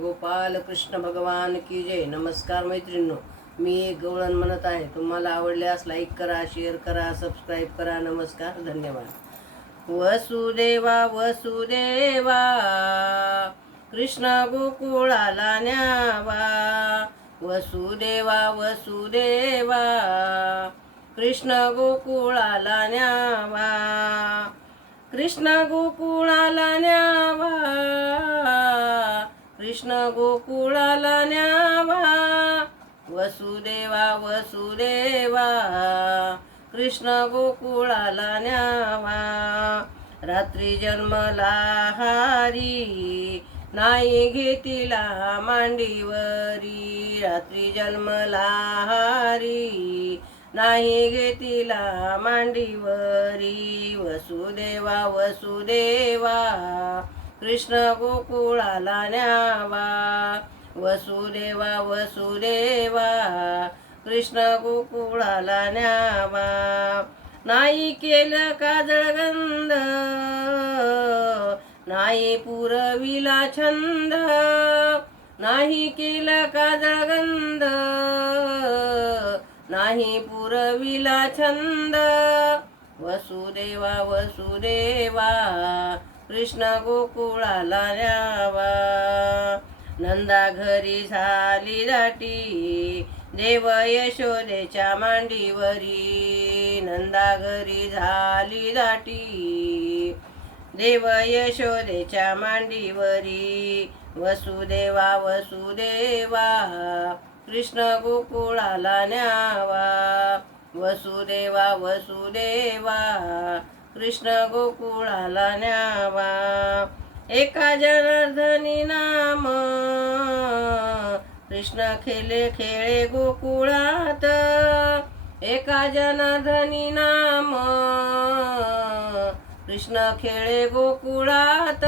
गोपाल कृष्ण भगवान की जय. नमस्कार मैत्रिणींनो, मी गवळण म्हणत आहे. तुम्हाला आवडल्यास लाईक करा, शेअर करा, सबस्क्राईब करा. नमस्कार, धन्यवाद. वसुदेवा वसुदेवा कृष्ण गोकुळाला न्यावा. वसुदेवा वसुदेवा कृष्ण गोकुळाला न्यावा. कृष्ण गोकुळाला न्यावा. कृष्ण गोकुळाला न्यावा. वसुदेवा वसुदेवा कृष्ण गोकुळाला न्यावा. रात्री जन्मला हारी नाही घेतिला मांडीवरी. रात्री जन्मला हारी नाही घेतिला मांडीवरी. वसुदेवा वसुदेवा कृष्ण गोकुळाला न्यावा. वसुदेवा वसुदेवा कृष्ण गोकुळाला न्यावा. नाही केलं काजळगंध, नाही पुरविला छंद. नाही केलं काजळगंध, नाही पुरविला छंद. वसुदेवा वसुदेवा कृष्ण गोकुळाला न्यावा. नंदा घरी झाली दाटी देव यशोदेच्या मांडीवरी. नंदा घरी झाली दाटी देव यशोदेच्या मांडीवरी. वसुदेवा वसुदेवा कृष्ण गोकुळाला न्यावा. वसुदेवा वसुदेवा कृष्ण गोकुळाला न्यावा. एका जनार्दनी नाम कृष्ण खेळे खेळे गोकुळात. एका जनार्दनी नाम कृष्ण खेळे गोकुळात.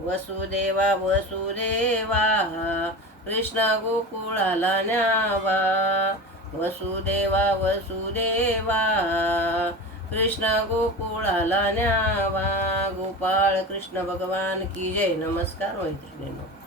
वसुदेवा वसुदेवा कृष्ण गोकुळाला न्यावा. वसुदेवा वसुदेवा कृष्ण गोकुळाला न्यावा. गोपाळ कृष्ण भगवान की जय. नमस्कार मैत्रिणींनो.